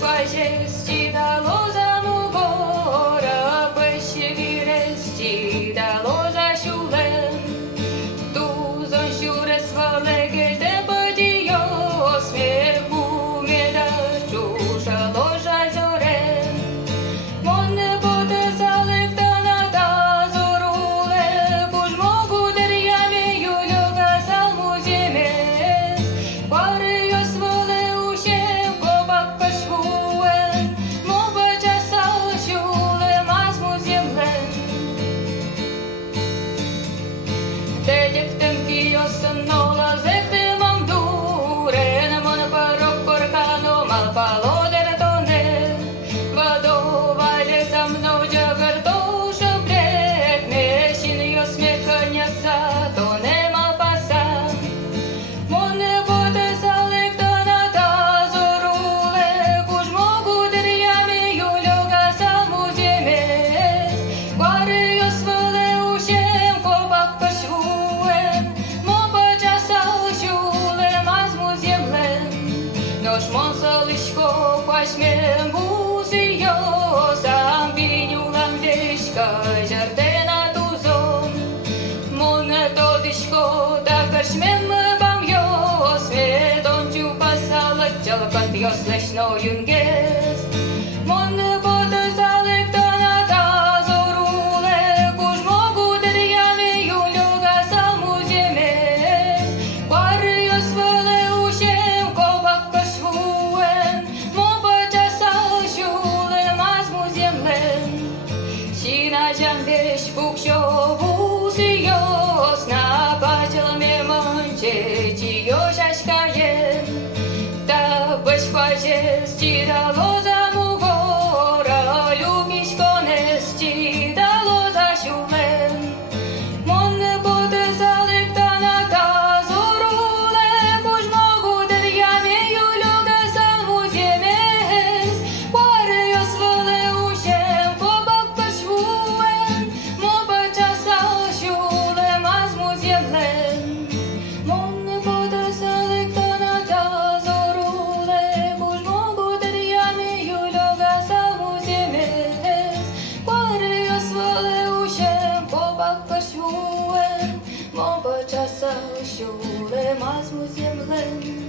pažesti dalo za mugora, beši viresti dalo za šulem. Tu zon šure svale gede padijo, smjehu mjeda čuša loža zorem. Monne bude zalektana da zorule, kuž mogu derjame juljoga salmu zjemes. Pare jo svale ušem kobak kašvuen, moba časa šule mazmu zemlen. Dedek temki osnola zekte mam duren, mon parok korkano mal palo dertone. Водовали со мной джагартоша бред, мещин ее смехання то нема паса. Моне буде залектана та зоруле, куж могу дерями юльога саму земес. Квари ее свале ушем кобак кашвуем, моба часа шуле мазму землем. Нож мон залишко пашмем бузио, сам бинюлам вешка жардена тузон. Моне тодишко да кашмем бам йо, светон чупа салат чалкант йо слешно юнгес. Моне буде залектана та зоруле, куж могу дерями юльога салму земес. Квари йо свале ушем кобак кашвуен, моба часа шуле мазму землен. Сина жамбеш букшо бузио, сна пачалме манче чио шашкаен. Та беш пачести дало за мугора, любиш конести дало за шулен. Монне буде залектана та зоруле, куж могу дерями юльога саму земес. Квари йо свале ушем кобак кашвуен, моба часа шуле мазму землен. Монне буде залектана та зоруле, куж могу дерями юльога саму земес. Квари йо свале ушем кобак кашвуен, моба часа шуле мазму землен.